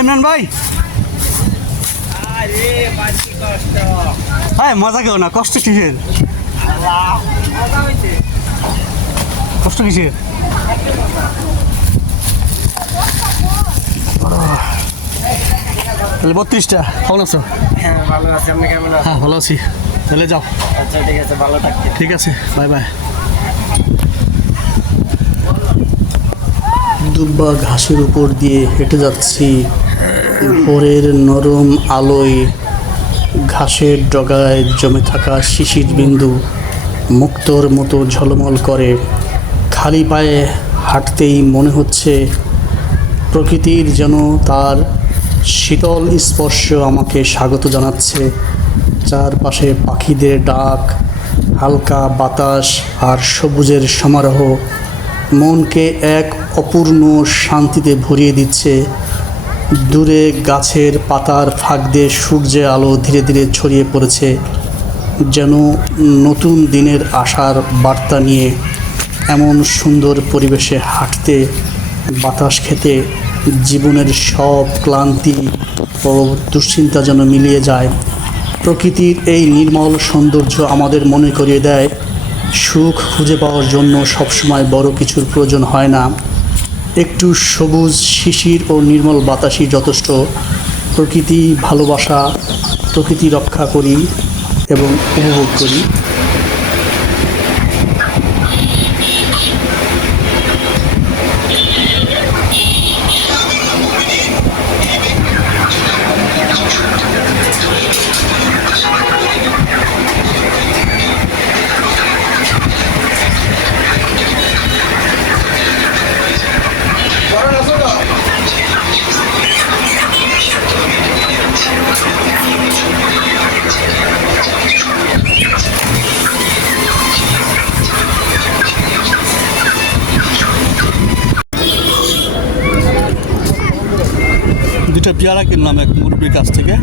ইমরান ভাই, হ্যাঁ মজা কেউ না, কষ্ট কিসের? কষ্ট কিসের? তাহলে 32টা। কেমন আছো? হ্যাঁ ভালো আছি, আপনি কেমন আছেন? হ্যাঁ ভালো আছি। তাহলে যাও। আচ্ছা ঠিক আছে, ভালো থাকবেন। ঠিক আছে, বাই বাই। দুব্বা ঘাসের উপর দিয়ে হেঁটে যাচ্ছি। ভোরের নরম আলোয় ঘাসের ডগায় জমে থাকা শিশির বিন্দু মুক্তোর মতো ঝলমল করে। খালি পায়ে হাঁটতেই মনে হচ্ছে প্রকৃতির যেন তার শীতল স্পর্শ আমাকে স্বাগত জানাচ্ছে। চারপাশে পাখিদের ডাক, হালকা বাতাস আর সবুজের সমারোহ মনকে এক অপূর্ণ শান্তিতে ভরিয়ে দিচ্ছে। দূরে গাছের পাতার ফাঁক দিয়ে সূর্যের আলো ধীরে ধীরে ছড়িয়ে পড়েছে, যেন নতুন দিনের আশার বার্তা নিয়ে। এমন সুন্দর পরিবেশে হাঁটতে, বাতাস খেতে জীবনের সব ক্লান্তি ও দুশ্চিন্তা যেন মিলিয়ে যায়। প্রকৃতির এই নির্মল সৌন্দর্য আমাদের মনে করিয়ে দেয়, সুখ খুঁজে পাওয়ার জন্য সবসময় বড় কিছুর প্রয়োজন হয় না। একটু সবুজ শিশির ও নির্মল বাতাসই যথেষ্ট। প্রকৃতি ভালোবাসা, প্রকৃতি রক্ষা করি এবং উপভোগ করি। দুটো পেয়ারা কিনলাম এক মুরব্বীর কাছ থেকে।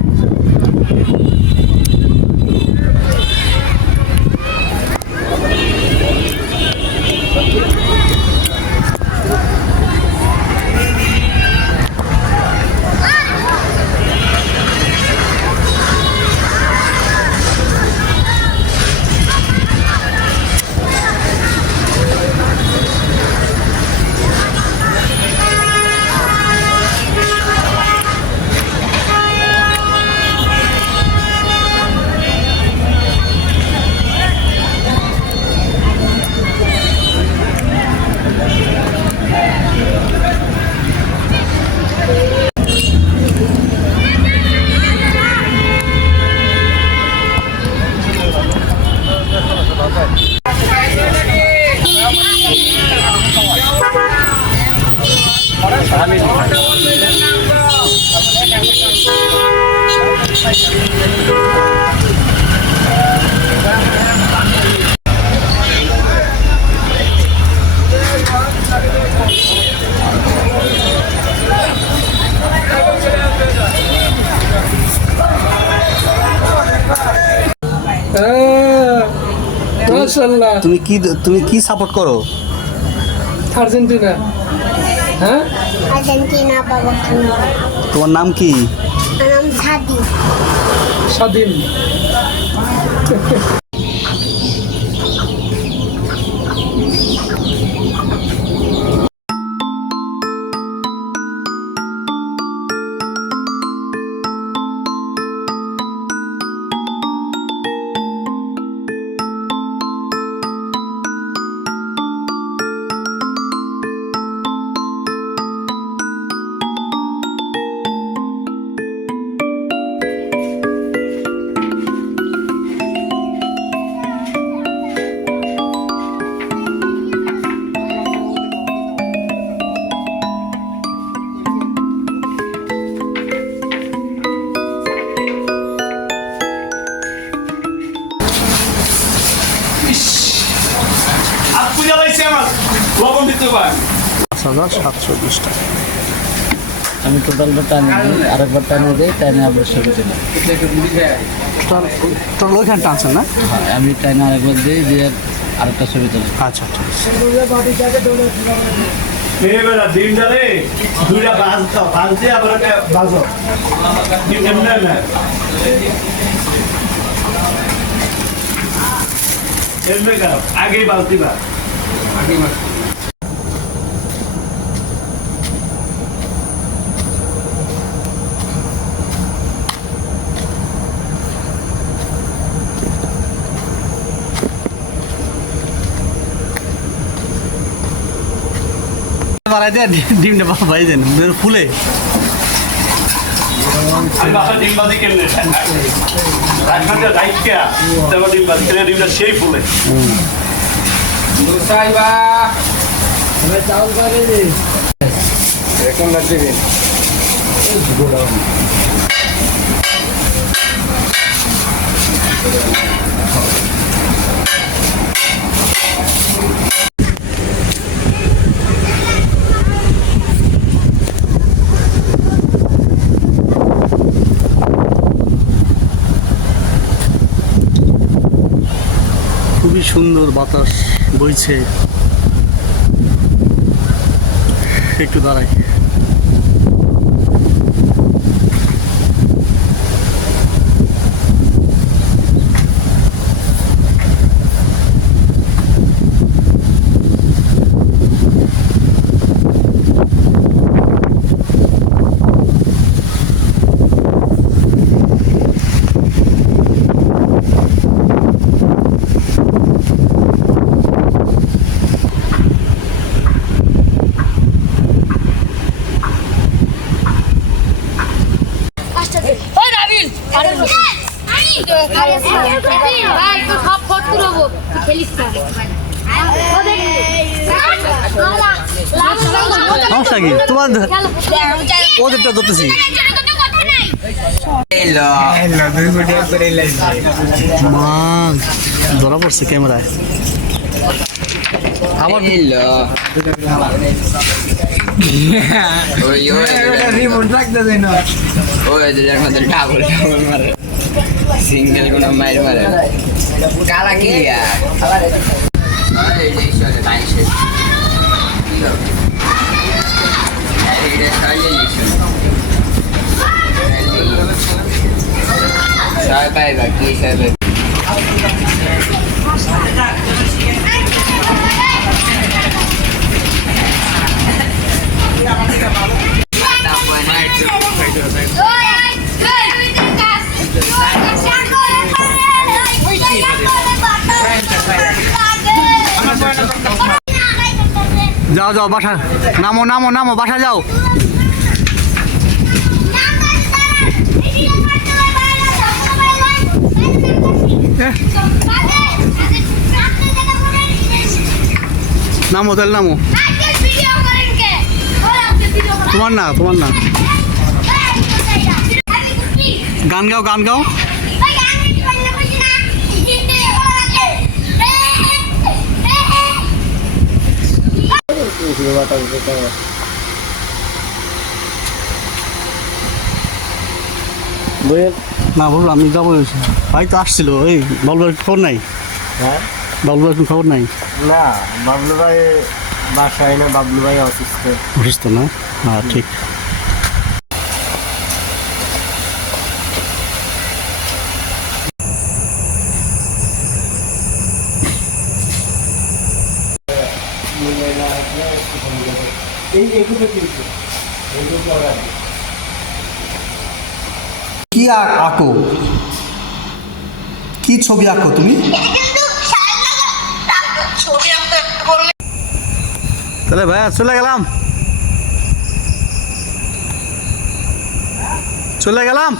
তুমি কি সাপোর্ট করো? আর্জেন্টিনা। হ্যাঁ আর্জেন্টিনা বাবা। তোমার নাম কি? নাম স্বাধীন। স্বাধীন। আমি টোটালটা টানি, আরেকবার টানিয়ে দিই, টানিয়ে আবার সেরে দিই। তোর ওইখানে টানছেন না? আমি তাই না আরেকবার দিই দিয়ে আরেকটা ছবি তুলি। আচ্ছা আচ্ছা এবেলা ডিমটা রে দুইটা ভাজ দিয়ে আবার ভাজো এমনি না এমনি কার আগেই ভাজ দিবা বাড়াই দিয়ে ডিমটা বাড়াই দেন ফুলে। আমি বাসা ডিম বাজি কেমনে রাজখানটা রাইটকে তারপর ডিম বাজি কেন ডিমটা সেই ফুলে এরকম লাগবে খুবই সুন্দর বাতাস বইছে। একটু দাঁড়াই। সমস্যা কি তোমার? ওদেরটা ধরতেছি। মাছ ধরা পড়ছে ক্যামেরায়। আবার সিঙ্গেল কোনো মাইর মারে কালা কি পাইবা কি হিসাবে যাও যাও বাসা নামো নামো নামো বাসা যাও। নামো তাহলে নামো। তোমার না তোমার না গান গাও গান গাও। না বলবো আমি যাবো ভাই তো আসছিল ওই বাবলুর খবর নাই? হ্যাঁ বাবলুর এখন খবর নাই? না বাবলু ভাই বাসায় না, বাবলু ভাই অসুস্থ। অসুস্থ না? হ্যাঁ ঠিক। কি আঁকো? কি ছবি আঁকো তুমি? তাহলে ভাইয়া চলে গেলাম, চলে গেলাম।